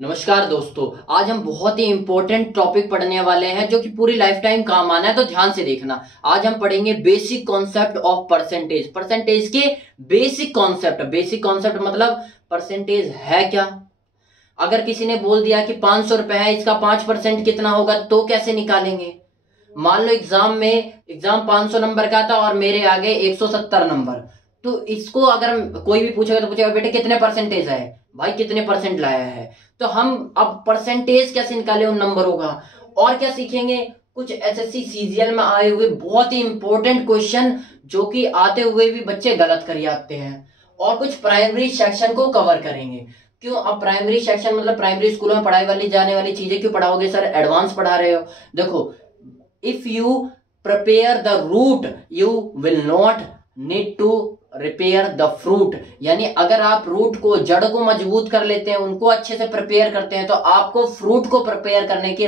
नमस्कार दोस्तों। आज हम बहुत ही इंपॉर्टेंट टॉपिक पढ़ने वाले हैं जो कि पूरी लाइफ टाइम काम आना है, तो ध्यान से देखना। आज हम पढ़ेंगे basic concept of percentage. Percentage के बेसिक कॉन्सेप्ट। बेसिक कॉन्सेप्ट मतलब परसेंटेज है क्या। अगर किसी ने बोल दिया कि 500 रुपए है, इसका 5% कितना होगा, तो कैसे निकालेंगे। मान लो एग्जाम 500 नंबर का था और मेरे आ गए 170 नंबर, तो इसको अगर कोई भी पूछेगा तो पूछेगा बेटे कितने परसेंटेज आए, भाई कितने परसेंट लाया है। तो हम अब परसेंटेज कैसे निकाले उन नंबरों का। और क्या सीखेंगे, कुछ एसएससी सीजीएल में आए हुए बहुत ही इंपॉर्टेंट क्वेश्चन जो कि आते हुए भी बच्चे गलत कर जाते हैं, और कुछ प्राइमरी सेक्शन को कवर करेंगे। क्यों, अब प्राइमरी सेक्शन मतलब प्राइमरी स्कूलों में पढ़ाई वाली जाने वाली चीजें क्यों पढ़ाओगे सर, एडवांस पढ़ा रहे हो। देखो, if you prepare the root you will not need to repair the fruit. यानी अगर आप रूट को, जड़ को मजबूत कर लेते हैं, उनको अच्छे से प्रिपेयर करते हैं, तो आपको फ्रूट को रिपेयर करने की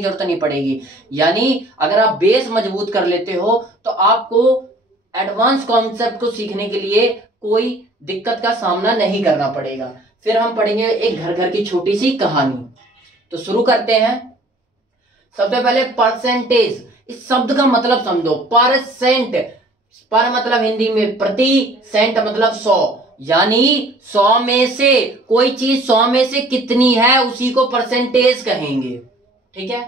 जरूरत नहीं पड़ेगी। यानी अगर आप बेस मजबूत कर लेते हो तो आपको एडवांस कॉन्सेप्ट को सीखने के लिए कोई दिक्कत का सामना नहीं करना पड़ेगा। फिर हम पढ़ेंगे एक घर घर की छोटी सी कहानी। तो शुरू करते हैं। सबसे पहले परसेंटेज, इस शब्द का मतलब समझो। परसेंट, पर मतलब हिंदी में प्रति, सेंट मतलब 100। यानी 100 में से कोई चीज 100 में से कितनी है उसी को परसेंटेज कहेंगे। ठीक है,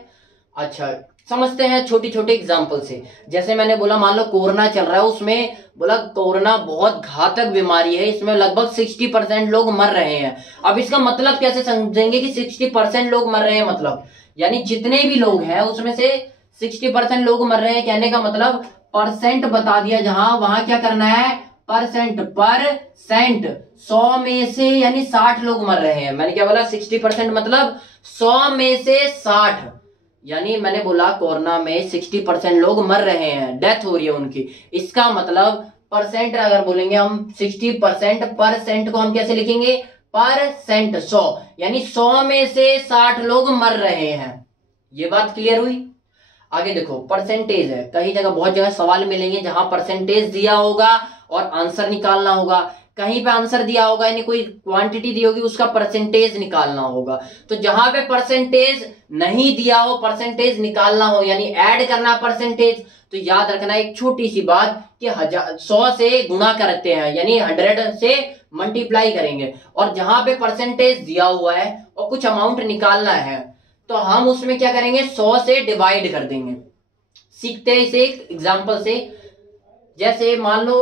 अच्छा समझते हैं छोटी छोटी एग्जांपल से। जैसे मैंने बोला, मान लो कोरोना चल रहा है, उसमें बोला कोरोना बहुत घातक बीमारी है, इसमें लगभग 60% लोग मर रहे हैं। अब इसका मतलब कैसे समझेंगे कि 60% लोग मर रहे हैं, मतलब यानी जितने भी लोग हैं उसमें से 60% लोग मर रहे हैं। कहने का मतलब परसेंट बता दिया, जहां वहां क्या करना है, परसेंट। परसेंट 100 में से यानी 60 लोग मर रहे हैं। मैंने क्या बोला, 60% मतलब 100 में से 60। यानी मैंने बोला कोरोना में 60% लोग मर रहे हैं, डेथ हो रही है उनकी। इसका मतलब परसेंट अगर बोलेंगे हम 60%, परसेंट को हम कैसे लिखेंगे, परसेंट 100। यानी 100 में से 60 लोग मर रहे हैं। ये बात क्लियर हुई। आगे देखो, परसेंटेज है, कई जगह बहुत जगह सवाल मिलेंगे जहां परसेंटेज दिया होगा और आंसर निकालना होगा। कहीं पे आंसर दिया होगा यानी कोई क्वांटिटी दी होगी, उसका परसेंटेज निकालना होगा। तो जहां पे परसेंटेज नहीं दिया हो, परसेंटेज निकालना हो यानी ऐड करना परसेंटेज, तो याद रखना एक छोटी सी बात कि 100 से गुणा करते हैं, यानी 100 से मल्टीप्लाई करेंगे। और जहां पे परसेंटेज दिया हुआ है और कुछ अमाउंट निकालना है, तो हम उसमें क्या करेंगे, 100 से डिवाइड कर देंगे। सीखते हैं इसे एक एग्जांपल से। जैसे मान लो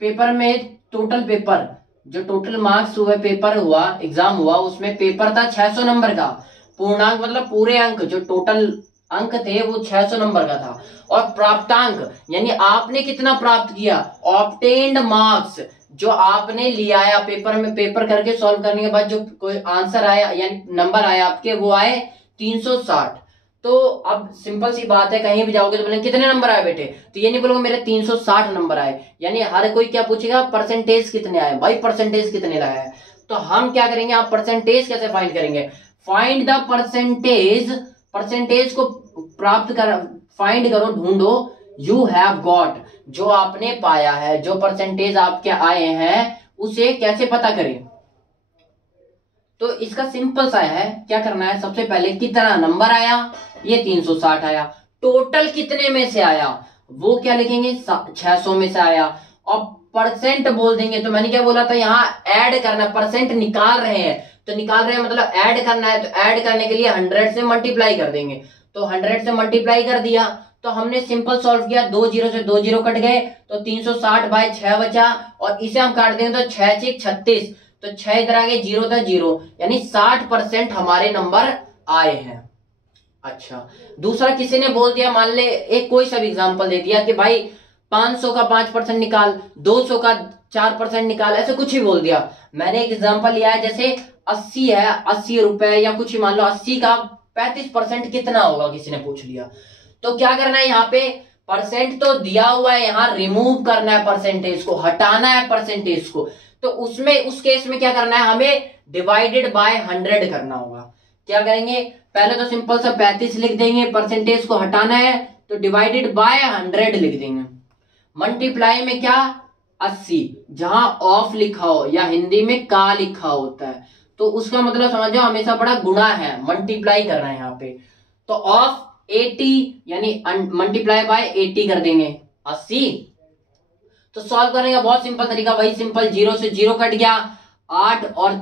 पेपर में टोटल पेपर, जो टोटल मार्क्स हुए, पेपर हुआ, एग्जाम हुआ, उसमें पेपर था 600 नंबर का। पूर्णांक मतलब पूरे अंक, जो टोटल अंक थे वो 600 नंबर का था। और प्राप्तांक यानी आपने कितना प्राप्त किया, ऑब्टेन्ड मार्क्स, जो आपने लिया आया पेपर में, पेपर करके सॉल्व करने के बाद जो कोई आंसर आया यानी नंबर आया आपके, वो आए 360। तो अब सिंपल सी बात है, कहीं भी जाओगे तो बोलेंगे कितने नंबर आए बेटे, तो ये नहीं बोलोगे मेरे 360 नंबर आए। यानी हर कोई क्या पूछेगा, परसेंटेज कितने आए, भाई परसेंटेज कितने लाया है। तो हम क्या करेंगे, आप परसेंटेज कैसे फाइंड करेंगे, फाइंड द परसेंटेज। परसेंटेज को प्राप्त कर, फाइंड करो, ढूंढो, यू हैव गॉट, जो आपने पाया है, जो परसेंटेज आपके आए हैं उसे कैसे पता करें। तो इसका सिंपल सा है, क्या करना है, सबसे पहले कितना नंबर आया, ये 360 आया, टोटल कितने में से आया, वो क्या लिखेंगे, 600 में से आया। और परसेंट बोल देंगे, तो मैंने क्या बोला था, यहाँ ऐड करना, परसेंट निकाल रहे हैं, तो निकाल रहे हैं मतलब ऐड करना है, तो ऐड करने के लिए 100 से मल्टीप्लाई कर देंगे। तो 100 से मल्टीप्लाई कर दिया, तो हमने सिंपल सॉल्व किया, 2 जीरो से 2 जीरो कट गए, तो 360 बाय 6 बचा। और इसे हम काट देंगे तो 6 6 36, तो 6 इधर आ गए, 0 था 0, यानी 60% हमारे नंबर आए हैं। अच्छा, दूसरा किसी ने बोल दिया, मान ले एक कोई सा भी एग्जांपल दे दिया कि भाई 500 का 5% निकाल, 200 का 4% निकाल, ऐसे कुछ ही बोल दिया। मैंने एक एग्जांपल लिया है, जैसे 80 है, 80 रुपए या कुछ ही मान लो, 80 का 35% कितना होगा, किसी ने पूछ लिया। तो क्या करना है, यहाँ पे परसेंट तो दिया हुआ है, यहाँ रिमूव करना है, परसेंटेज को हटाना है, परसेंटेज को। तो उसमें, उस केस में क्या करना है, हमें डिवाइडेड बाय 100 करना होगा। क्या करेंगे, पहले तो सिंपल सा 35 लिख देंगे, परसेंटेज को हटाना है तो डिवाइडेड बाय 100 लिख देंगे। मल्टीप्लाई में क्या, 80, जहां ऑफ लिखा हो या हिंदी में का लिखा होता है, तो उसका मतलब समझो हमेशा बड़ा गुणा है, मल्टीप्लाई कर रहे हैं यहाँ पे। तो ऑफ 80 यानी मल्टीप्लाई बाय 80 कर देंगे 80। तो सॉल्व करने का बहुत सिंपल तरीका, वही सिंपल, 0 से 0 कट गया, 8 और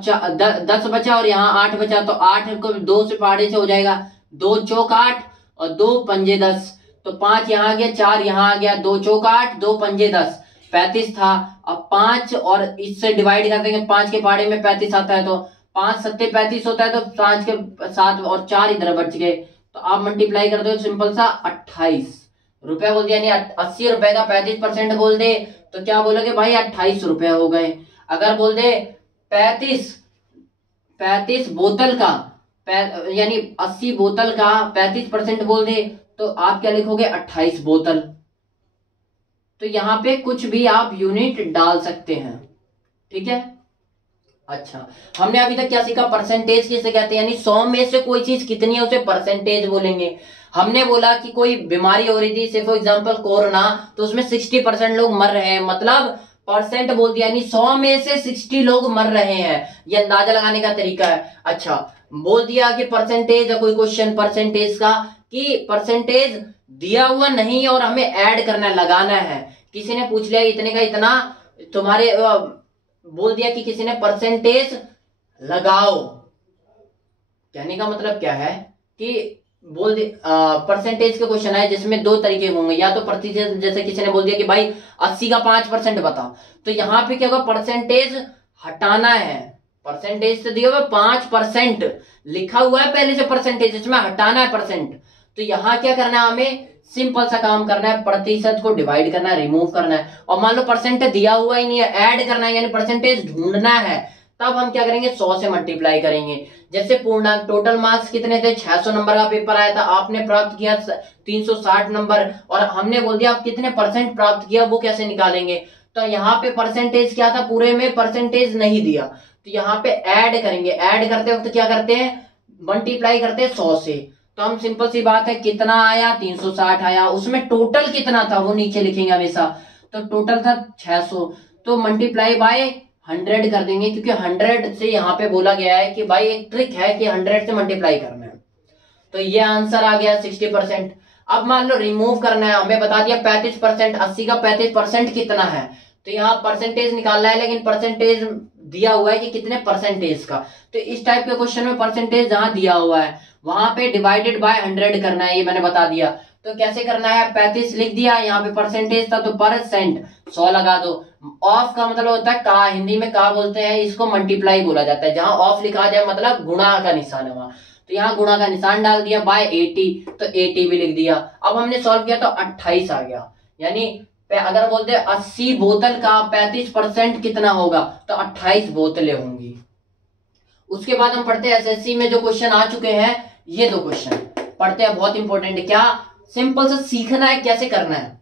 10 बचा और यहाँ 8 बचा, तो 8 को 2 से पाड़े से हो जाएगा, 2 चौक 8 और 2 पंजे 10, तो 5 यहाँ आ गया, 4 यहाँ आ गया, 2 चौक 8 2 पंजे 10, 35 था। अब 5 और इससे डिवाइड कर देंगे, 5 के पाड़े में 35 आता है, तो 5 सत्ते 35 होता है, तो 5 के 7 और 4 इधर बच गए, तो आप मल्टीप्लाई कर दो, सिंपल सा 28 रुपए बोल दिया, यानी 80 रुपए का 35% बोल दे तो क्या बोलोगे भाई, 28 रुपए हो गए। अगर बोल दे 35 बोतल का, यानी 80 बोतल का 35% बोल दे तो आप क्या लिखोगे, 28 बोतल। तो यहाँ पे कुछ भी आप यूनिट डाल सकते हैं, ठीक है। अच्छा, हमने अभी तक क्या सीखा, परसेंटेज किसे कहते हैं, यानी 100 में से कोई चीज कितनी है उसे परसेंटेज बोलेंगे। हमने बोला कि कोई बीमारी हो रही थी, से फॉर एग्जांपल कोरोना, तो उसमें 60% लोग मर रहे हैं, मतलब परसेंट बोल दिया, यानी 100 में से 60 लोग मर रहे हैं, ये अंदाजा लगाने का तरीका है। अच्छा, बोल दिया कि परसेंटेज है, कोई क्वेश्चन परसेंटेज का, कि परसेंटेज दिया हुआ नहीं और हमें ऐड करना है, लगाना है। किसी ने पूछ लिया इतने का इतना, तुम्हारे बोल दिया कि किसी ने परसेंटेज लगाओ, कहने का मतलब क्या है कि बोल दे परसेंटेज के क्वेश्चन है जिसमें दो तरीके होंगे, या तो प्रतिशत, जैसे किसी ने बोल दिया कि भाई 80 का 5% बताओ, तो यहाँ पे क्या होगा, परसेंटेज हटाना है, परसेंटेज से दिया हुआ 5% लिखा हुआ है पहले से परसेंटेज, इसमें हटाना है परसेंट। तो यहाँ क्या करना है, हमें सिंपल सा काम करना है, प्रतिशत को डिवाइड करना है, रिमूव करना है, और मान लो परसेंट दिया हुआ ही नहीं है, ऐड करना है, यानी परसेंटेज ढूंढना है, तब हम क्या करेंगे, 100 से मल्टीप्लाई करेंगे। जैसे पूर्णांक, टोटल मार्क्स कितने थे, 600 नंबर का पेपर आया था, आपने प्राप्त किया 360 नंबर, और हमने बोल दिया आप कितने परसेंट प्राप्त किया, वो कैसे निकालेंगे। तो यहाँ पे परसेंटेज क्या था, पूरे में परसेंटेज नहीं दिया, तो यहाँ पे ऐड करेंगे, ऐड करते वक्त क्या करते हैं, मल्टीप्लाई करते हैं 100 से। तो हम सिंपल सी बात है, कितना आया, 360 आया, उसमें टोटल कितना था वो नीचे लिखेंगे हमेशा, तो टोटल था 600, तो मल्टीप्लाई बाय 100 कर देंगे, क्योंकि 100 से यहाँ पे बोला गया है कि भाई एक ट्रिक है कि 100 से मल्टीप्लाई करना है। तो ये आंसर आ गया 60%। अब मान लो रिमूव करना है, हमें बता दिया 35%, 80 का 35% कितना है, तो यहाँ परसेंटेज निकालना है, लेकिन परसेंटेज दिया हुआ है कि कितने परसेंटेज का, तो इस टाइप के क्वेश्चन में परसेंटेज जहां दिया हुआ है वहां पे डिवाइडेड बाय 100 करना है, ये मैंने बता दिया। तो कैसे करना है, 35 लिख दिया, यहाँ पे परसेंटेज था तो परसेंट 100 लगा दो। ऑफ का मतलब होता है का, हिंदी में का बोलते हैं, इसको मल्टीप्लाई बोला जाता है, जहां ऑफ लिखा जाए मतलब गुणा का निशान है वहां, तो यहाँ गुणा का निशान डाल दिया, बाय 80, तो 80 भी लिख दिया। अब हमने सॉल्व किया तो 28 आ गया, यानी अगर बोलते हैं 80 बोतल का 35% कितना होगा, तो 28 बोतलें होंगी। उसके बाद हम पढ़ते हैं एसएससी में जो क्वेश्चन आ चुके हैं, ये दो क्वेश्चन पढ़ते हैं, बहुत इंपॉर्टेंट। क्या, सिंपल से सीखना है कैसे करना है।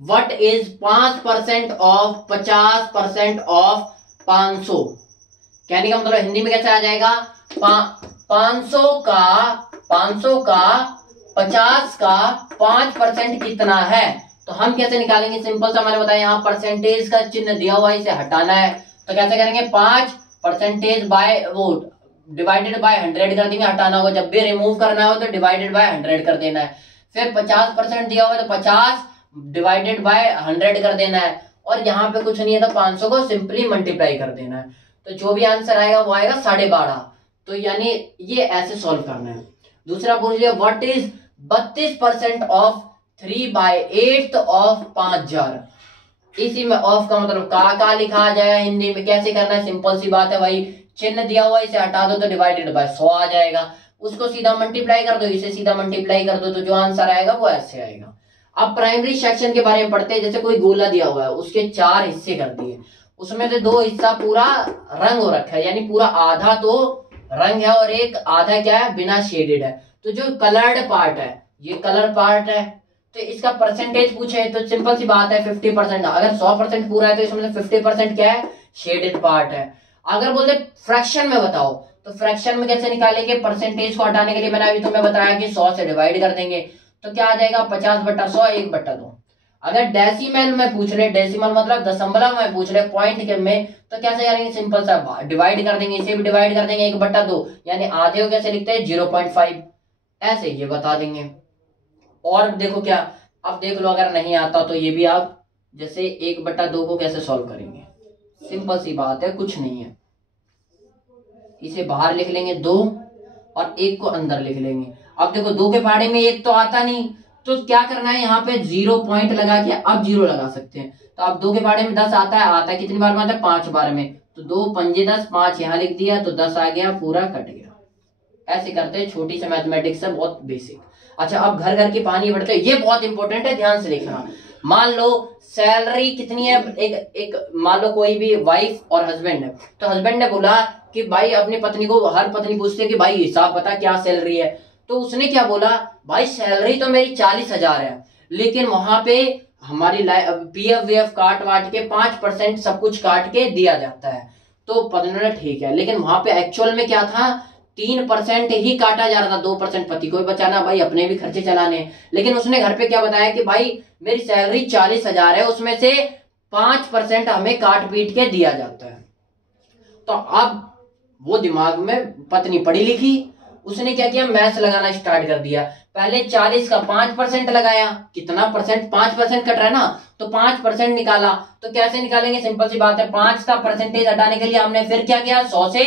व्हाट इज 5% ऑफ 50% ऑफ 500, कहने का मतलब हिंदी में कैसे आ जाएगा, 500 का 50 का 5% कितना है, तो हम कैसे निकालेंगे, सिंपल सा मैंने बताया, यहाँ परसेंटेज का चिन्ह दिया हुआ है, इसे हटाना है, तो कैसे करेंगे, 5% बाय वो डिवाइडेड बाय 100 कर देंगे, हटाना होगा, जब भी रिमूव करना हो तो डिवाइडेड बाय 100 कर देना है। फिर 50% दिया हुआ है तो 50 डिवाइडेड बाय 100 कर देना है, और यहाँ पे कुछ नहीं है तो 500 को सिंपली मल्टीप्लाई कर देना है, तो जो भी आंसर आएगा वो आएगा 12.5। तो यानी ये ऐसे सॉल्व करना है। दूसरा पूछ लिया, व्हाट इज 32% ऑफ 3/8 ऑफ 5000, इसी में ऑफ का मतलब का लिखा जाए हिंदी में, कैसे करना है, सिंपल सी बात है भाई, चिन्ह दिया हुआ इसे हटा दो तो डिवाइडेड बाय 100 आ जाएगा, उसको सीधा मल्टीप्लाई कर दो, इसे सीधा मल्टीप्लाई कर दो, तो जो आंसर आएगा वो ऐसे आएगा। अब प्राइमरी सेक्शन के बारे में पढ़ते हैं। जैसे कोई गोला दिया हुआ है, उसके 4 हिस्से कर दिए, उसमें से 2 हिस्सा पूरा रंग हो रखा है, यानी पूरा आधा तो रंग है और एक आधा क्या है, बिना शेडेड है। तो जो कलर्ड पार्ट है ये कलर पार्ट है, तो इसका परसेंटेज पूछे तो सिंपल सी बात है 50%। अगर 100% पूरा है तो इसमें से 50% क्या है, शेडेड पार्ट है। अगर बोलते फ्रैक्शन में बताओ, तो फ्रैक्शन में कैसे निकालेंगे, परसेंटेज को हटाने के लिए मैंने अभी तुम्हें बताया कि 100 से डिवाइड कर देंगे, तो क्या आ जाएगा, 50/100 1/2। अगर डेसिमल में पूछ रहे, डेसिमल मतलब दशमलव में पूछ रहे, पॉइंट के में, तो कैसे करेंगे, सिंपल सा डिवाइड कर देंगे, इसे भी डिवाइड कर देंगे 1/2, यानी आधे को कैसे लिखते हैं 0.5, ऐसे ये बता देंगे। और देखो क्या, अब देख लो अगर नहीं आता तो ये भी आप जैसे 1/2 को कैसे सॉल्व करेंगे, सिंपल सी बात है, कुछ नहीं है, इसे बाहर लिख लेंगे 2 और 1 को अंदर लिख लेंगे। अब देखो 2 के पहाड़े में 1 तो आता नहीं, तो क्या करना है, यहाँ पे 0 पॉइंट लगा के अब 0 लगा सकते हैं। तो अब 2 के पहाड़े में 10 आता है कितनी बार में आता है, 5 बार में, तो 2 पंजे 10, 5 यहाँ लिख दिया तो 10 आ गया, पूरा कट गया। ऐसे करते हैं, छोटी सी मैथमेटिक्स है, बहुत बेसिक। अच्छा अब घर घर की पानी बढ़ते हैं, ये बहुत इंपॉर्टेंट है, ध्यान से देखना। मान लो सैलरी कितनी है, एक मान लो कोई भी वाइफ और हस्बैंड है, तो हस्बैंड ने बोला कि भाई अपनी पत्नी को, हर पत्नी पूछती है कि भाई हिसाब बता क्या सैलरी है, तो उसने क्या बोला, भाई सैलरी तो मेरी 40,000 है, लेकिन वहां पे हमारी पीएफ वीएफ काट वाट के 5% सब कुछ काट के दिया जाता है। तो पत्नी ने ठीक है, लेकिन वहां पे एक्चुअल में क्या था, 3% ही काटा जा रहा था, 2% पति को भी बचाना, भाई अपने भी खर्चे चलाने। लेकिन उसने घर पे क्या बताया कि भाई मेरी सैलरी 40,000 है, उसमें से 5% हमें काट पीट के दिया जाता है। तो अब वो दिमाग में, पत्नी पढ़ी लिखी, उसने क्या किया, मैथ्स लगाना स्टार्ट कर दिया। पहले 40 का 5% लगाया, कितना परसेंट, 5% कट रहा है ना, तो 5% निकाला। तो कैसे निकालेंगे, सिंपल सी बात है, 5 का परसेंटेज हटाने के लिए हमने फिर क्या किया, 100 से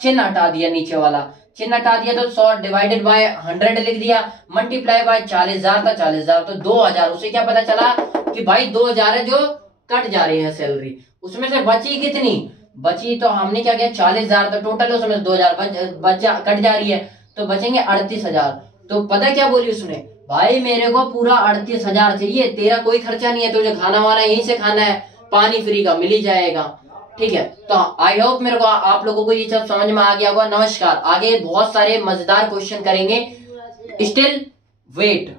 चिन्ह हटा दिया, नीचे वाला चिन्ह हटा दिया, तो 100 डिवाइडेड बाय 100 लिख दिया, मल्टीप्लाई बाय 40,000 था, 40,000 तो 2,000। उसे क्या पता चला कि भाई 2,000 है जो कट जा रही है सैलरी, उसमें से बची कितनी, बची तो हमने क्या किया 40,000, तो टोटल उसमें 2,000 कट जा रही है, तो बचेंगे 38,000। तो पता क्या बोली उसने, भाई मेरे को पूरा 38,000 चाहिए, तेरा कोई खर्चा नहीं है, तुझे खाना वाना यहीं से खाना है, पानी फ्री का मिल ही जाएगा। ठीक है, तो आई होप मेरे को आप लोगों को ये सब समझ में आ गया होगा। नमस्कार, आगे बहुत सारे मजेदार क्वेश्चन करेंगे, स्टिल वेट।